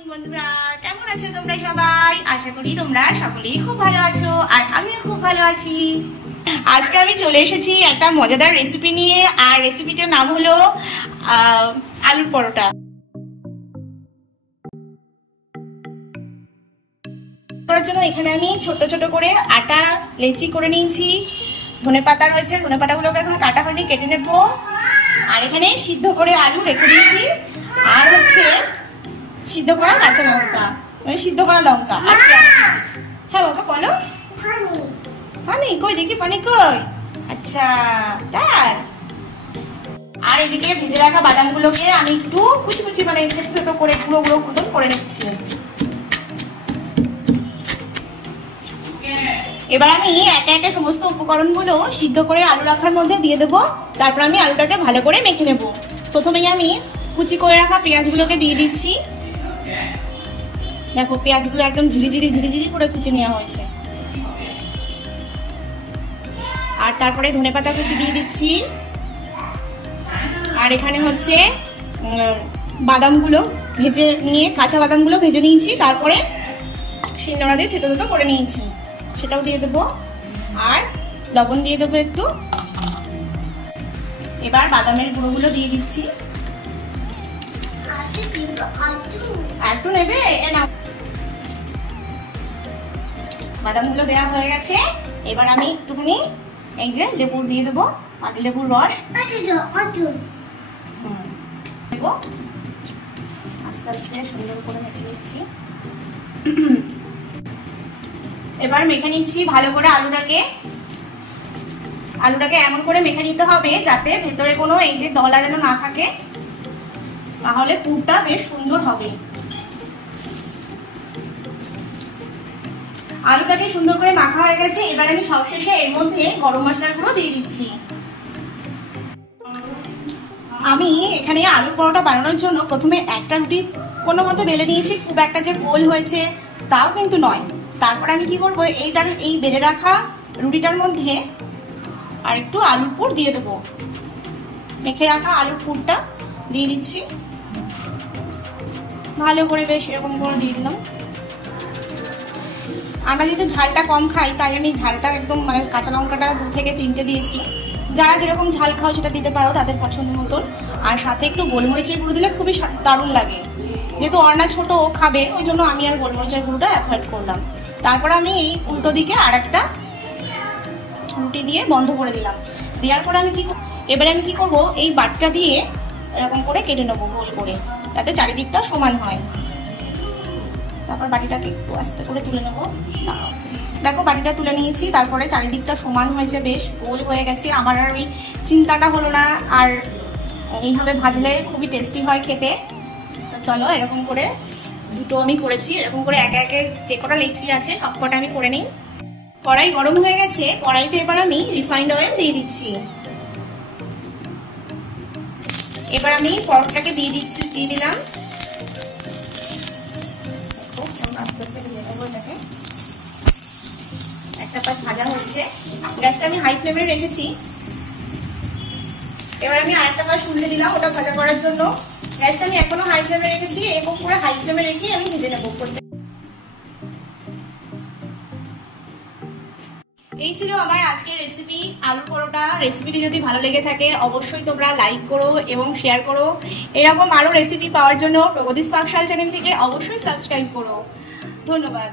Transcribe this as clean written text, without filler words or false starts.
Morning বন্ধুরা, কেমন আছো তোমরা সবাই? আশা করি তোমরা সকলেই খুব ভালো আছো আর আমিও খুব ভালো আছি। আজকে আমি চলে এসেছি একটা মজাদার রেসিপি নিয়ে, আর রেসিপিটার নাম হলো আলুর পরোটা। করার জন্য এখানে আমি ছোট ছোট করে আটা লেচি করে নিয়েছি। ধনে পাতা রয়েছে, ধনে পাতাগুলোকে এখন কাটা হয়নি, কেটে নেবো। আর এখানে সিদ্ধ করে আলু রেখে দিয়েছি, আর হচ্ছে সিদ্ধ করা কাঁচা লঙ্কা, মানে সিদ্ধ করা লঙ্কা। হ্যাঁ বাবা বলো। পানি কই দেখি, পানি কই? আচ্ছা তাই। আর এদিকে ভেজে রাখা বাদামগুলোকে আমি একটু কুচি কুচি মানে ছোট ছোট করে গুঁড়ো গুঁড়ো মতন করে নিচ্ছি। এবার আমি একে একে সমস্ত উপকরণগুলো সিদ্ধ করে আলু রাখার মধ্যে দিয়ে দেবো। তারপর আমি আলুটাকে ভালো করে মেখে নেব। প্রথমেই আমি কুচি করে রাখা পেঁয়াজগুলোকে দিয়ে দিচ্ছি। দেখো পেঁয়াজগুলো একদম ঝিরিঝিরি করে কুচি নেওয়া হয়েছে। আর তারপরে ধনেপাতা কুচি দিয়ে দিচ্ছি। আর এখানে হচ্ছে বাদামগুলো ভেজে নিয়ে, কাঁচা বাদামগুলো ভেজে নিয়েছি, তারপরে শিলনোড়া দিয়ে থেতো থেতো করে নিয়েছি, সেটাও দিয়ে দেবো। আর লবণ দিয়ে দেবো একটু। এবার বাদামের গুঁড়োগুলো দিয়ে দিচ্ছি। একটু নেবে না, বাদামগুলো দেওয়া হয়ে গেছে। এবার আমি একটুখানি এই যে লেবু দিয়ে দেবো, পাতি লেবুর রস দেবো। আস্তে আস্তে সুন্দর করে মেখে নিচ্ছি। এবার মেখে নিচ্ছি ভালো করে আলুটাকে এমন করে মেখে নিতে হবে যাতে ভেতরে কোনো এই যে দলা যেন না থাকে, তাহলে পুরটা বেশ সুন্দর হবে। আলুটাকে সুন্দর করে মাখা হয়ে গেছে। এবার আমি সবশেষে এর মধ্যে গরম মশলার গুঁড়ো দিয়ে দিচ্ছি। আমি এখানে আলুর পরোটা বানানোর জন্য প্রথমে একটা রুটি কোনো মতো বেলে নিয়েছি, খুব একটা যে গোল হয়েছে তাও কিন্তু নয়। তারপর আমি কি করবো, এই বেলে রাখা রুটিটার মধ্যে আর একটু আলুর পুর দিয়ে দেবো। মেখে রাখা আলুর পুরটা দিয়ে দিচ্ছি ভালো করে, বেশ এরকম করে দিয়ে দিলাম। আমরা যেহেতু ঝালটা কম খাই, তাই আমি ঝালটা একদম মানে কাঁচা লঙ্কাটা 2 থেকে 3টে দিয়েছি। যারা যেরকম ঝাল খাও সেটা দিতে পারো তাদের পছন্দ মতন। আর সাথে একটু গোলমরিচের গুঁড়ো দিলে খুবই দারুণ লাগে। যেহেতু অর্ণা ছোট, ও খাবে, ওই জন্য আমি আর গোলমরিচের গুঁড়োটা অ্যাভয়েড করলাম। তারপর আমি এই উল্টো দিকে আর একটা রুটি দিয়ে বন্ধ করে দিলাম। দেওয়ার পরে এবারে আমি কি করব, এই বাটটা দিয়ে এরকম করে কেটে নেবো গোল করে, যাতে চারিদিকটা সমান হয়। তারপর বাটিটাকে একটু আস্তে করে তুলে নেবো। দেখো বাটিটা তুলে নিয়েছি, তারপরে চারিদিকটা সমান হয়েছে, বেশ গোল হয়ে গেছে। আমার আর ওই চিন্তাটা হলো না। আর এইভাবে ভাজলে খুবই টেস্টি হয় খেতে। তো চলো এরকম করে দুটো আমি করেছি। এরকম করে একে একে যে কটা লেচি আছে সব কটা আমি করে নিই। কড়াই গরম হয়ে গেছে, কড়াইতে এবার আমি রিফাইন্ড অয়েল দিয়ে দিচ্ছি। এবার আমি পরোটাটাকে দিয়ে দিলাম। একটা পাশ ভাজা হচ্ছে, গ্যাসটা আমি হাই ফ্লেমে রেখেছি। এবার আমি আরেকটা পাশ উল্টে দিলাম ওটা ভাজা করার জন্য। গ্যাসটা আমি এখনো হাই ফ্লেমে রেখেছি, এরকম করে হাই ফ্লেমে রেখে আমি ভেজে নেবো। এই ছিল আমার আজকের রেসিপি আলুর পরোটা। রেসিপিটি যদি ভালো লেগে থাকে অবশ্যই তোমরা লাইক করো এবং শেয়ার করো। এরকম আরো রেসিপি পাওয়ার জন্য প্রগতিস পাকশাল চ্যানেল থেকে অবশ্যই সাবস্ক্রাইব করো। ধন্যবাদ।